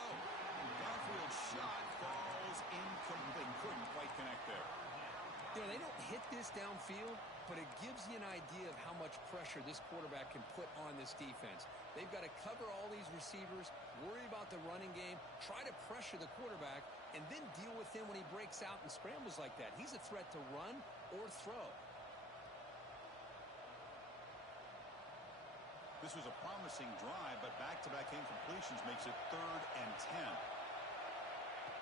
Downfield shot falls incomplete. Couldn't quite connect there. You know, they don't hit this downfield, but it gives you an idea of how much pressure this quarterback can put on this defense. They've got to cover all these receivers, worry about the running game, try to pressure the quarterback, and then deal with him when he breaks out and scrambles like that. He's a threat to run or throw. This was a promising drive, but back-to-back incompletions makes it 3rd and 10.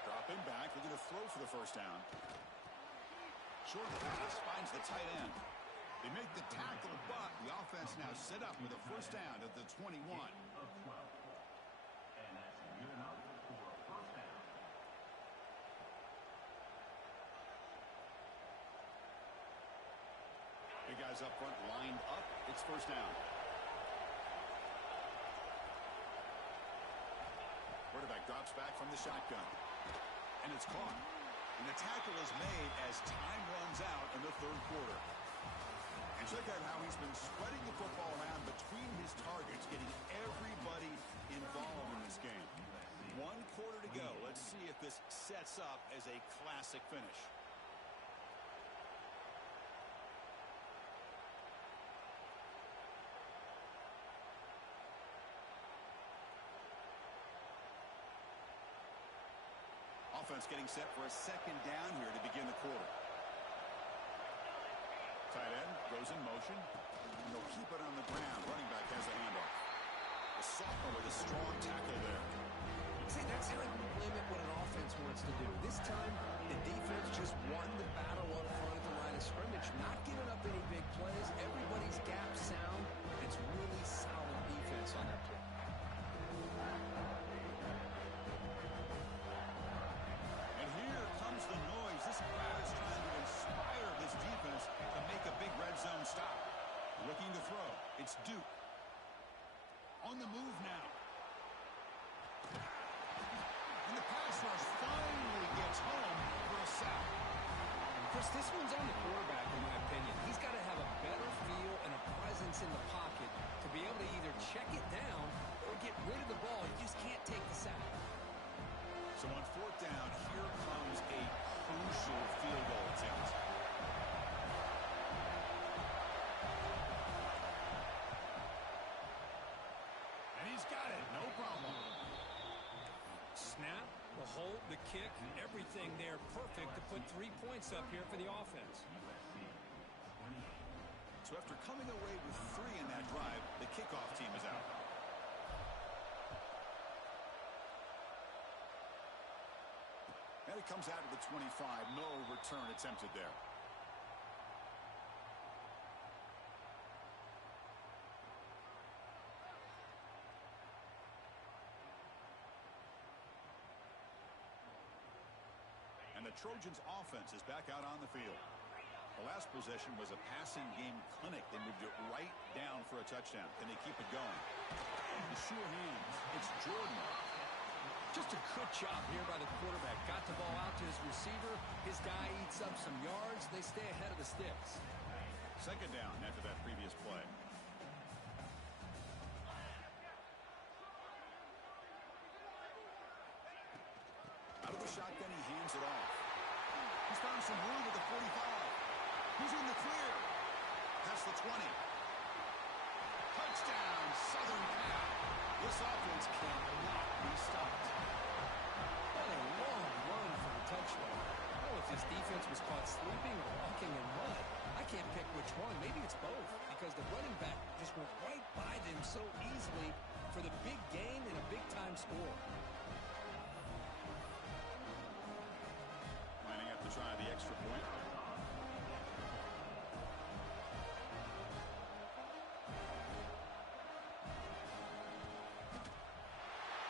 Dropping back, looking to throw for the first down. Short pass finds the tight end. They make the tackle, but the offense now set up with a first down at the 21. Big guys up front lined up. It's first down. Quarterback drops back from the shotgun. And it's caught. And the tackle is made as time runs out in the third quarter. And check out how he's been spreading the football around between his targets, getting everybody involved in this game. 1 quarter to go. Let's see if this sets up as a classic finish. Offense getting set for a second down here to begin the quarter. Tight end goes in motion. And they'll keep it on the ground. Running back has a handoff. The sophomore with a strong tackle there. See, that's how you limit what an offense wants to do. This time, the defense just won the battle up front at the line of scrimmage, not giving up any big plays. Everybody's gap sound. It's really solid defense on that play. And here comes the noise. This crowd is trying to inspire this defense to make a big red zone stop. Looking to throw. It's Duke. On the move now. And the pass rush finally gets home for a sack. Chris, this one's on the quarterback, in my opinion. He's got to have a better feel and a presence in the pocket to be able to either check it down or get rid of the ball. He just can't take the sack. So on fourth down, here comes a crucial field goal attempt. And he's got it, no problem. Snap, the hold, the kick, everything there perfect to put 3 points up here for the offense. So after coming away with 3 in that drive, the kickoff team is out. And it comes out of the 25. No return attempted there. And the Trojans' offense is back out on the field. The last possession was a passing game clinic. They moved it right down for a touchdown. Can they keep it going? The sure hands. It's Jordan. Just a good job here by the quarterback. Got the ball out to his receiver. His guy eats up some yards. They stay ahead of the sticks. Second down after that previous play. Out of the shotgun, he hands it off. He's found some room at the 45. He's in the clear. Past the 20. Touchdown, Southern Cal. This offense cannot be stopped. What a long run for the touchdown. I don't know if this defense was caught sleeping or walking in mud. I can't pick which one. Maybe it's both, because the running back just went right by them so easily for the big gain and a big-time score. Lining up to try the extra point.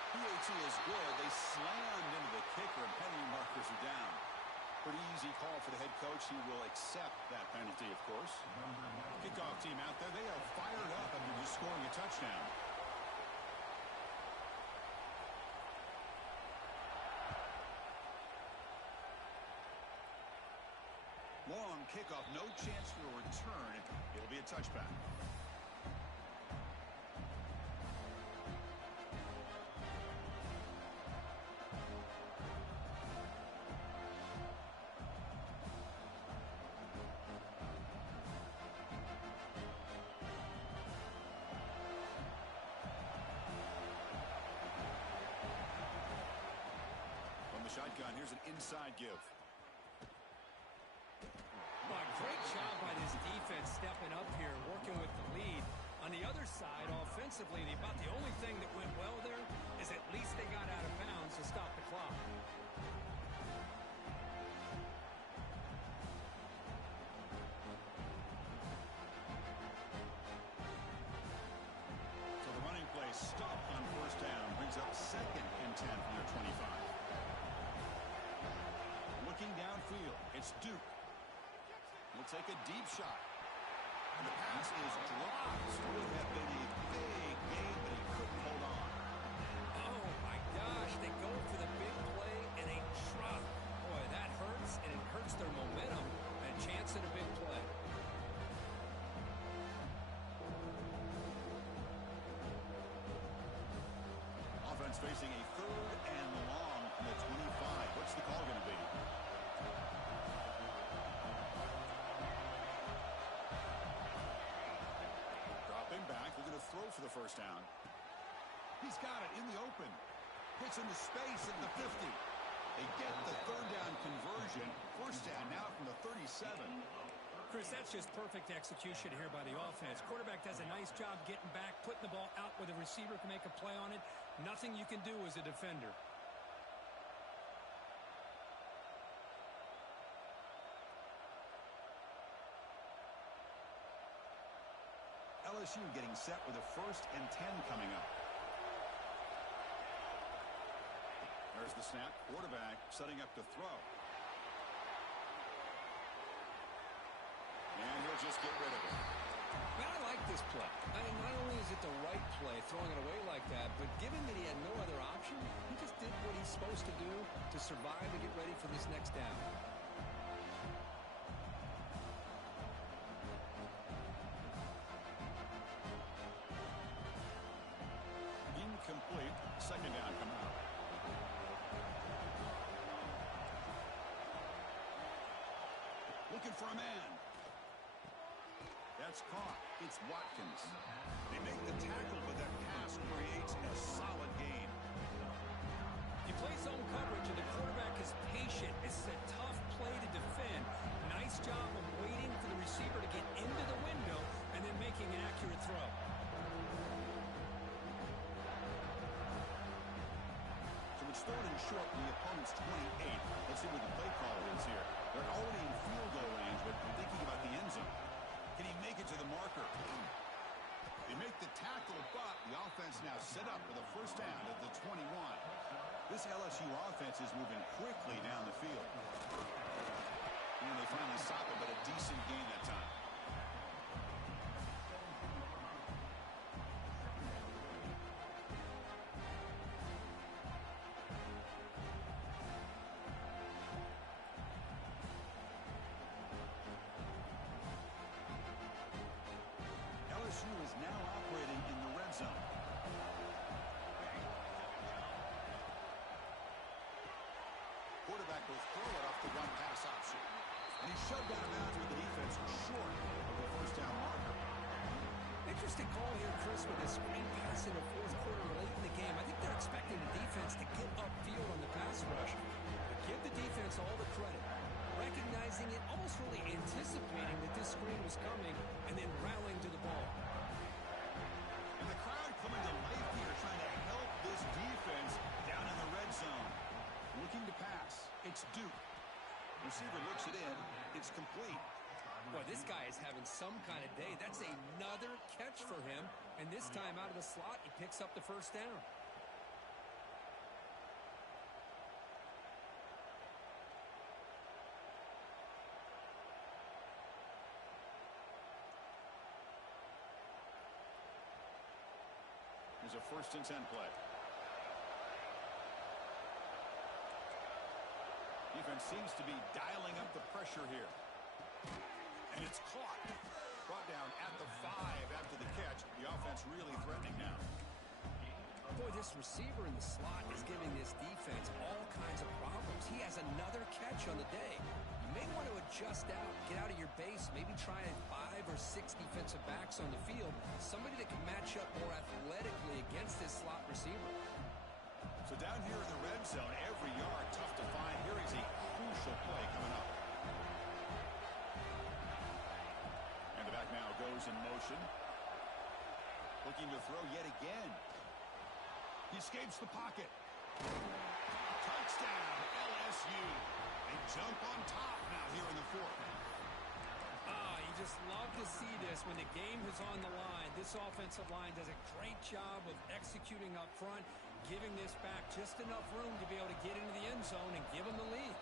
PAT is good. They slammed into the kicker, and penalty markers are down. Pretty easy call for the head coach. He will accept that penalty, of course. Kickoff team out there. They are fired up after just scoring a touchdown. Long kickoff, no chance for a return. It'll be a touchback. From the shotgun, here's an inside give. Well, great job by this defense stepping up here, working with the lead. On the other side, offensively, about the only thing that went well there is at least they got out of bounds to stop the clock. field. It's Duke. He'll take a deep shot. And the pass is dropped. Would have been a big game, but he couldn't hold on. Oh, my gosh. They go for the big play and a drop. Boy, that hurts, and it hurts their momentum. And a chance at a big play. Offense facing a 3rd and long from the 25. What's the call going to be? Dropping back, looking to throw for the first down. He's got it in the open. Hits into space at the 50. They get the 3rd down conversion. First down now from the 37. Chris, that's just perfect execution here by the offense. Quarterback does a nice job getting back, putting the ball out where the receiver can make a play on it. Nothing you can do as a defender. LSU getting set with a 1st and 10 coming up. There's the snap. Quarterback setting up to throw. And he'll just get rid of it. Man, I like this play. I mean, not only is it the right play, throwing it away like that, but given that he had no other option, he just did what he's supposed to do to survive and get ready for this next down. Incomplete. 2nd down coming up. Looking for a man. That's caught. It's Watkins. They make the tackle, but that pass creates a solid gain. You play zone coverage, and the quarterback is patient. It's a tough play to defend. Nice job of waiting for the receiver to get into the window and then making an accurate throw. So it's 3rd and short from the opponent's 28. Let's see what the play call is here. They're already in field goal range, but thinking about the end zone. Can he make it to the marker? They make the tackle, but the offense now set up with a first down at the 21. This LSU offense is moving quickly down the field. And they finally stop it, but a decent gain that time. LSU is now operating in the red zone. Quarterback will throw it off the run pass option. And he's shoved out of bounds with the defense short of the first down marker. Interesting call here, Chris, with a screen pass in the 4th quarter late in the game. I think they're expecting the defense to get upfield on the pass rush. But give the defense all the credit. Recognizing it, almost really anticipating that this screen was coming, and then rallying to the ball. And the crowd coming to life here, trying to help this defense down in the red zone. Looking to pass. It's Duke. Receiver looks it in. It's complete. Boy, this guy is having some kind of day. That's another catch for him. And this time out of the slot, he picks up the first down. There's a 1st and 10 play. Defense seems to be dialing up the pressure here. And it's caught. Brought down at the 5 after the catch. The offense really threatening now. Boy, this receiver in the slot is giving this defense all kinds of problems. He has another catch on the day. You may want to adjust out, get out of your base, maybe try 5 or 6 defensive backs on the field. Somebody that can match up more athletically against this slot receiver. So down here in the red zone, every yard tough to find. Here is a crucial play coming up. And the back now goes in motion. Looking to throw yet again. He escapes the pocket. Touchdown, LSU. They jump on top now here in the 4th. You just love to see this when the game is on the line. This offensive line does a great job of executing up front, giving this back just enough room to be able to get into the end zone and give them the lead.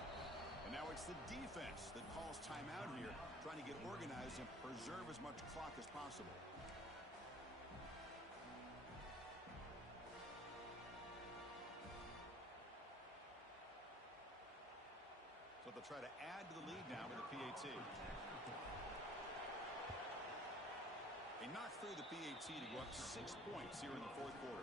And now Now it's the defense that calls timeout here, trying to get organized and preserve as much clock as possible. So they'll try to add to the lead now with the PAT. They knocked through the PAT to go up 6 points here in the fourth quarter.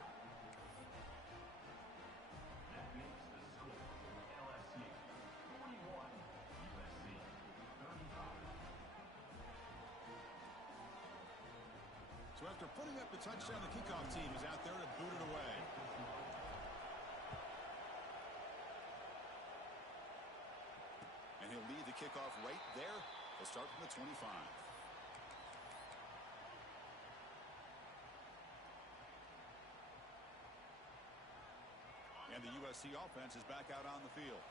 So after putting up the touchdown, the kickoff team is out there to boot it away. And he'll lead the kickoff right there. They'll start from the 25. And the USC offense is back out on the field.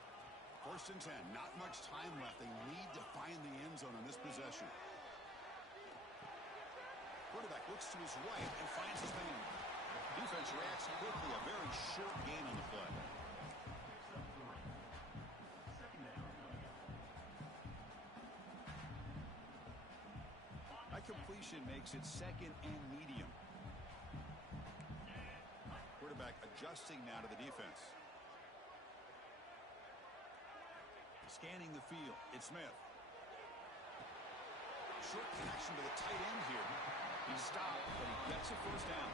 1st and 10. Not much time left. They need to find the end zone on this possession. Quarterback looks to his right and finds his man. Defense reacts quickly. A very short gain on the play. That completion makes it 2nd and medium. Quarterback adjusting now to the defense. Scanning the field. It's Smith. Short connection to the tight end here. He stopped, but he gets a 1st down.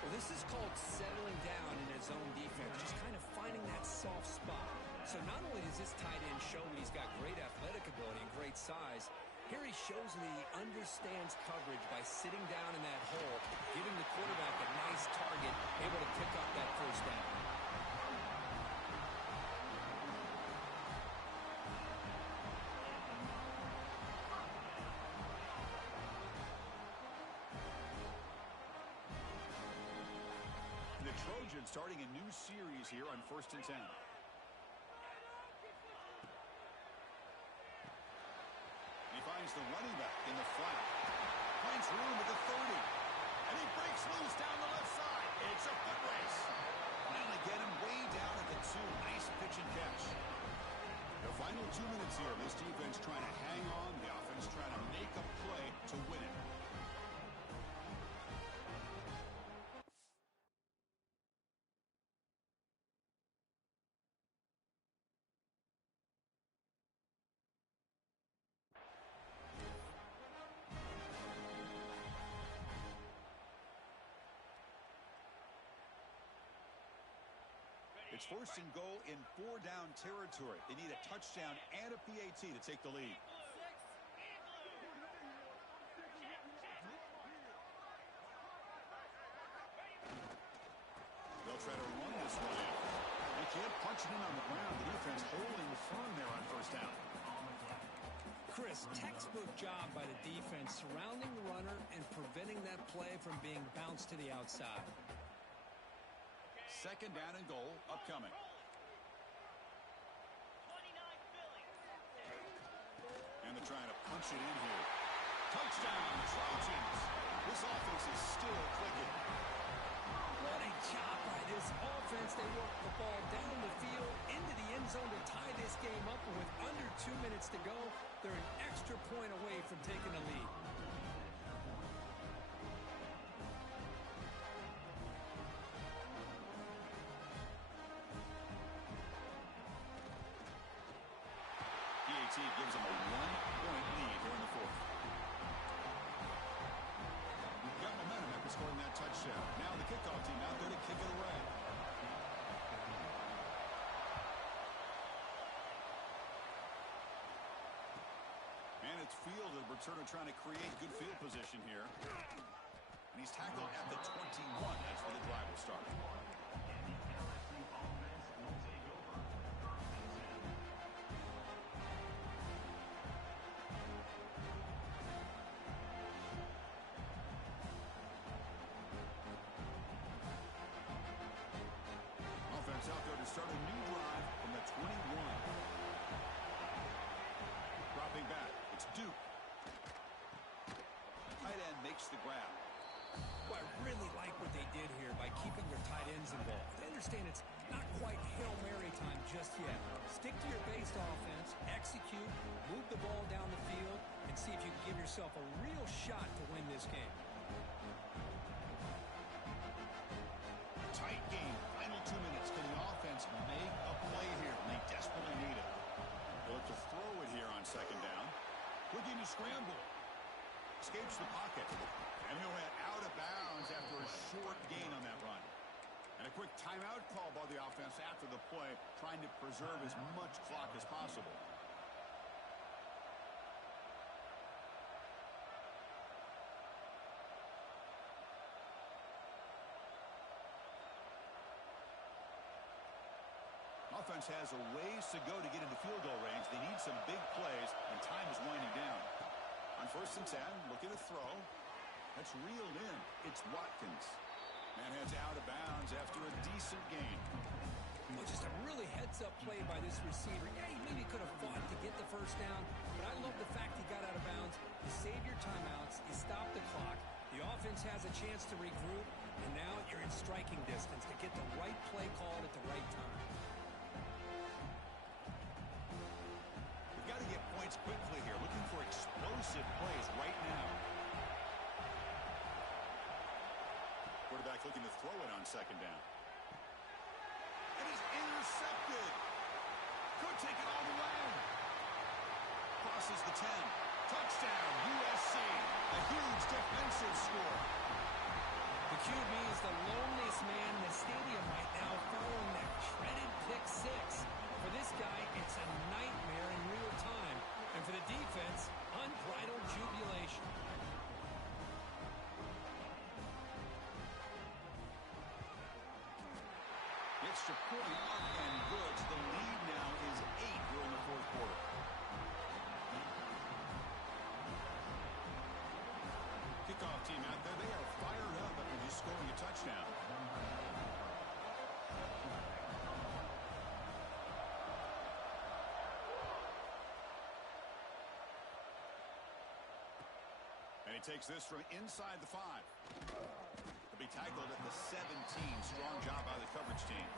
Well, this is called settling down in his own defense, just kind of finding that soft spot. So not only does this tight end show that he's got great athletic ability and great size, here he shows that he understands coverage by sitting down in that hole, giving the quarterback a nice target, able to pick up that 1st down. The Trojans starting a new series here on 1st and 10. He finds the running back in the flat. Finds room at the 30. And he breaks loose down the left side. It's a foot race. Finally get him way down at the 2. Nice pitch and catch. The final 2 minutes here. This defense trying to hang on. The offense trying to make a play to win it. It's 1st and goal in 4-down territory. They need a touchdown and a PAT to take the lead. They'll try to run this one in. They can't punch it in on the ground. The defense holding firm there on 1st down. Chris, textbook job by the defense surrounding the runner and preventing that play from being bounced to the outside. 2nd down and goal upcoming. And they're trying to punch it in here. Touchdown, Trojans. This offense is still clicking. What a job by this offense. They work the ball down the field into the end zone to tie this game up. And with under 2 minutes to go, they're an extra point away from taking the lead. Gives them a 1-point lead here in the 4th. Got momentum after scoring that touchdown. Now the kickoff team out there to kick it away. And it's fielded. Returner trying to create good field position here. And he's tackled at the 21. That's where the drive will start. Out there to start a new drive from the 21. Dropping back. It's Duke. Tight end makes the grab. Well, I really like what they did here by keeping their tight ends involved. They understand it's not quite Hail Mary time just yet. Stick to your based offense, execute, move the ball down the field, and see if you can give yourself a real shot to win this game. Tight game. Final 2 minutes. Can the offense make a play here? They desperately need it. They'll look to throw it here on second down. Looking to scramble. Escapes the pocket. And he'll head out of bounds after a short gain on that run. And a quick timeout call by the offense after the play, trying to preserve as much clock as possible. Offense has a ways to go to get into field goal range. They need some big plays, and time is winding down. On 1st and 10, looking to throw. That's reeled in. It's Watkins. Man heads out of bounds after a decent gain. Well, just a really heads-up play by this receiver. Yeah, he maybe could have fought to get the first down, but I love the fact he got out of bounds. You save your timeouts, you stop the clock, the offense has a chance to regroup, and now you're in striking distance to get the right play called at the right time. We've got to get points quickly here, looking for explosive plays right now. Quarterback looking to throw it on second down. And he's intercepted. Could take it all the way. Crosses the 10. Touchdown, USC. A huge defensive score. The QB is the loneliest man in the stadium right now following that dreaded pick six. For this guy, it's a nightmare in real time. And for the defense, unbridled jubilation. Extra point up and good. The lead now is 8 here in the 4th quarter. Kickoff team out there. They are fired up after just scoring a touchdown. And he takes this from inside the 5. He'll be tackled at the 17. Strong job by the coverage team.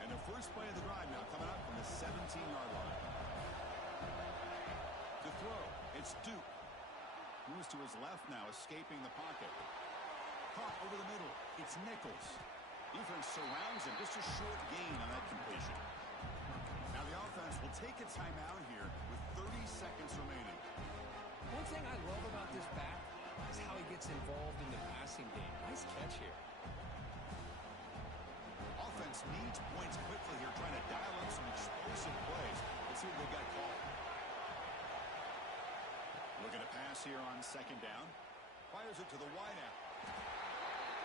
And the first play of the drive now coming up from the 17-yard line. To throw, it's Duke. Moves to his left now, escaping the pocket. Caught over the middle. It's Nichols. Defense surrounds him. Just a short gain on that completion. Now the offense will take a timeout here with 30 seconds remaining. One thing I love about this back is how he gets involved in the passing game. Nice catch here. Offense needs points quickly here, trying to dial up some explosive plays. Let's see what they've got called. Looking to pass here on second down. Fires it to the wideout.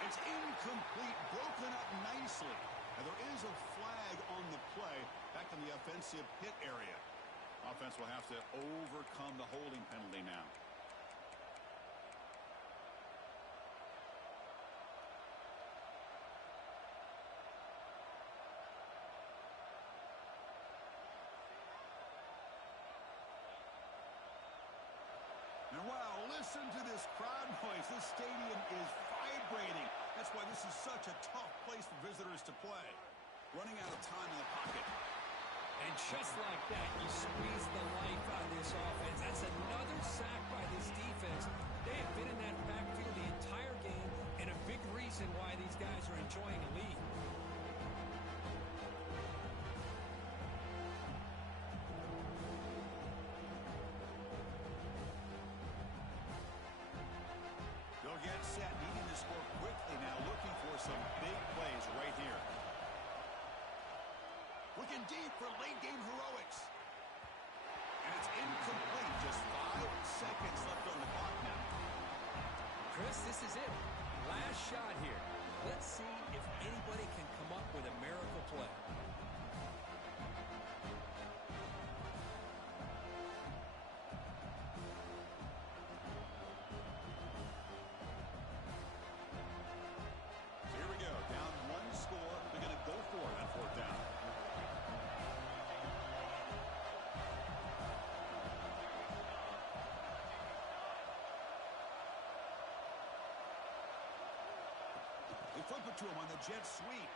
It's incomplete, broken up nicely. And there is a flag on the play back in the offensive pit area. Offense will have to overcome the holding penalty now. And wow, listen to this crowd noise. This stadium is vibrating. That's why this is such a tough place for visitors to play. Running out of time in the pocket. And just like that, you squeeze the life out of this offense. That's another sack by this defense. They have been in that backfield the entire game, and a big reason why these guys are enjoying a lead. They'll get set, needing to score quickly now, looking for some big plays right here. Looking deep for late-game heroics. And it's incomplete. Just 5 seconds left on the clock now. Chris, this is it. Last shot here. Let's see if anybody can come up with a miracle play. flip it to him on the jet sweep.